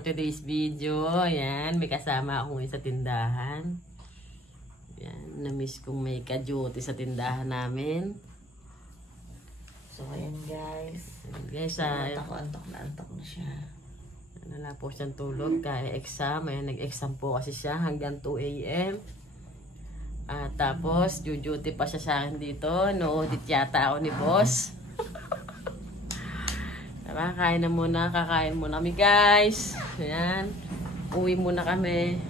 for today's video. Ayan, may kasama ako ngayon sa tindahan. Ayan, na-miss kong may ka-duty sa tindahan namin. So, ayan guys. Guys, antok na siya. wala po siyang tulog kaya exam. Ayan, nag-exam po kasi siya hanggang 2 AM. At tapos, duty pa siya sa akin dito. No-audit yata ako ni boss. Tara, kakain muna kami guys. Ayan. Uwi muna kami.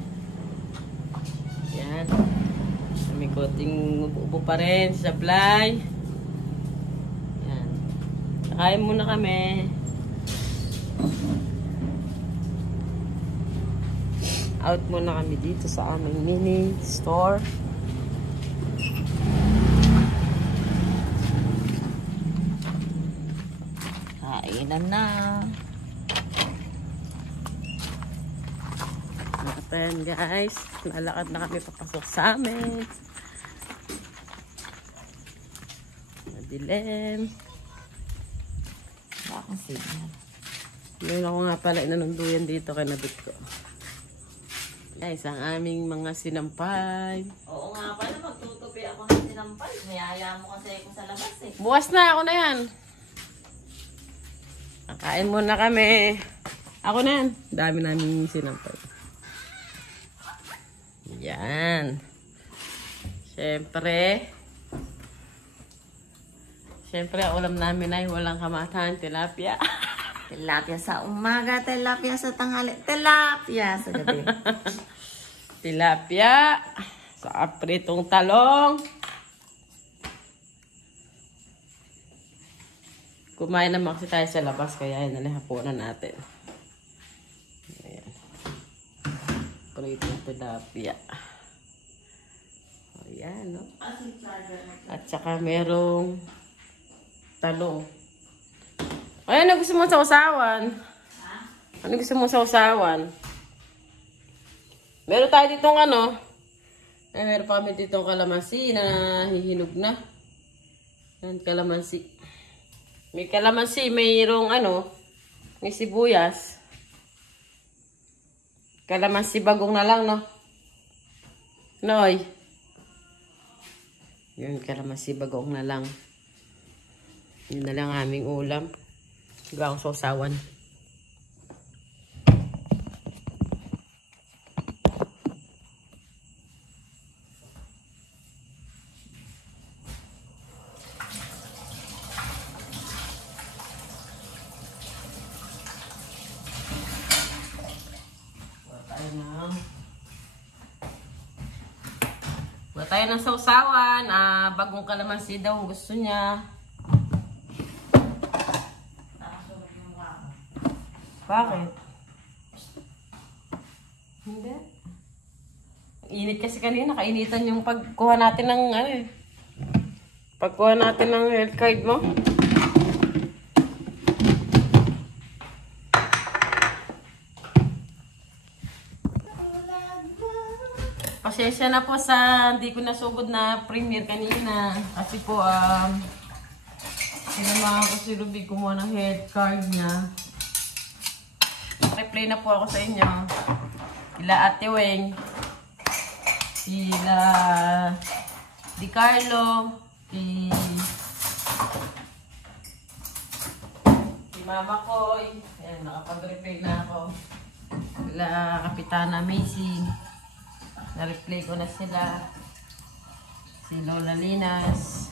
Ayan. May konting ubo pa rin. Supply. Ayan. Kakain muna kami. Out muna kami dito sa aming mini store. Kainan na. Ayan guys, lalakad na kami papasok sa amin. Madilim. Bakang signal. Ngayon ako nga pala inanunduyan dito kay nabit ko. Guys, ang aming mga sinampay. Oo nga pala, magtutupi ako ng sinampay. Mayaya mo kasi ako sa labas eh. Bukas na, ako na yan. Kakain muna kami. Ako na yan. Dami namin sinampay. Yan. Siyempre, ang ulam namin ay walang kamatahan, tilapia. Tilapia sa umaga, tilapia sa tanghali, tilapia sa gabi. Tilapia sa pritong talong. Kumain naman kasi tayo sa labas, kaya yun nalihapunan natin. Ayan. Pritong tilapia. Ayan, no? At saka merong talong. Ayan, ano gusto mo sa usawan? Ano gusto mo sa usawan? Meron tayo ditong ano. Meron pa kami ditong kalamansi na hihinog na. Ayan, kalamansi. May kalamansi, mayroong ano, may sibuyas. Kalamansi bagong na lang, no? Noy. Yun, kalamansi bagong na lang. Yun na lang aming ulam. Gawang sausawan. Wala tayo ng sausawan. Bagong kalamansi daw gusto niya. Bakit? Hindi. Init kasi kanina. Kainitan yung pagkuha natin ng ano eh. Pagkuha natin ng health card mo. Pasensya na po sa hindi ko nasugod na premiere kanina. Kasi po, sinamahan ko si Ruby kumuha ng health card niya. Replay na po ako sa inyo. Sila Ate Weng, sila Di Carlo, si Mama Koy. Ayan, nakapag-replay na ako. Sila Kapitana Macy. Na-replay ko na sila. Si Lola Linas.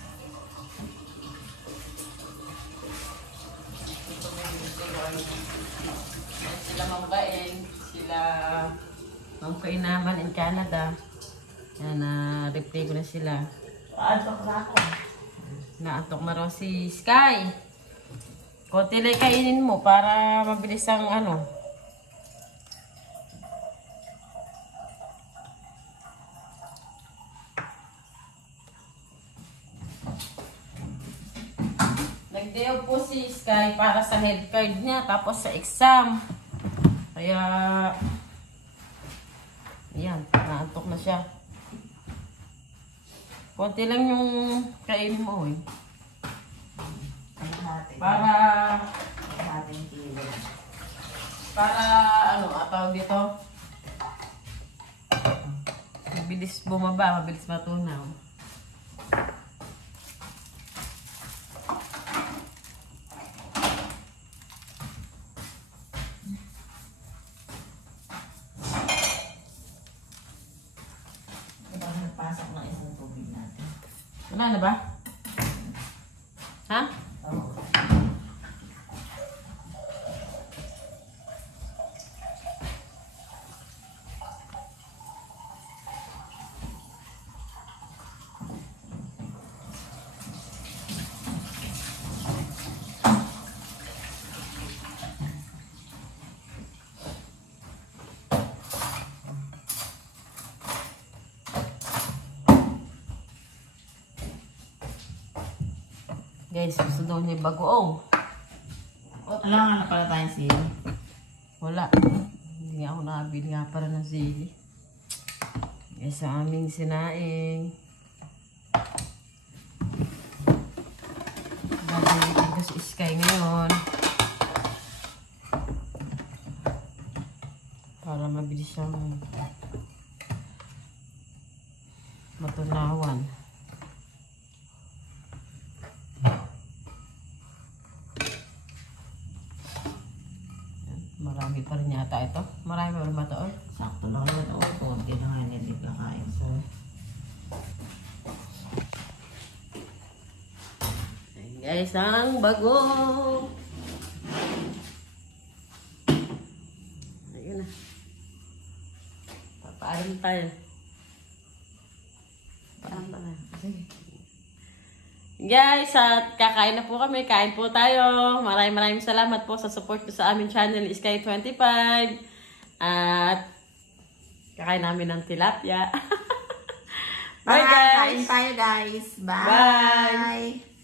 Sila Mambain, sila Mambain naman in Canada. Yan, na-replay ko na sila. Paantok na ako. Naantok na raw si Sky. Konti lang kainin mo para mabilis ang ano. Nag-day po si Sky para sa health card niya, tapos sa exam. Kaya, yan, naantok na siya. Konti lang yung kainin mo eh. Para, natin kilo. Para, ano, tawag dito. Mabilis bumaba, mabilis matunaw. Nagpasok ng isang tubig natin. Wala na ba? Ha? Oo. Guys, gusto daw niya bagoong. Alam nga na pala tayong sili. Wala. Hindi nga ako nakabili nga para ng sili. Guys, sa aming sinaing. Gagamitin ko si Sky ngayon. Para mabilis siyang matunawan. Marami pa rin yata ito. Marami pa rin ba ito? Oh? Sakto lang yun. Oo, konti na nga hindi kakain. So, ayan guys, ang bago. Ayun na. Papaalam tayo. Papaalam tayo. Guys, at kakain na po kami. Kain po tayo. Maraming salamat po sa support po sa aming channel, Sky25. At kakain namin ng tilapia. Bye guys! Kain tayo guys. Bye! Bye.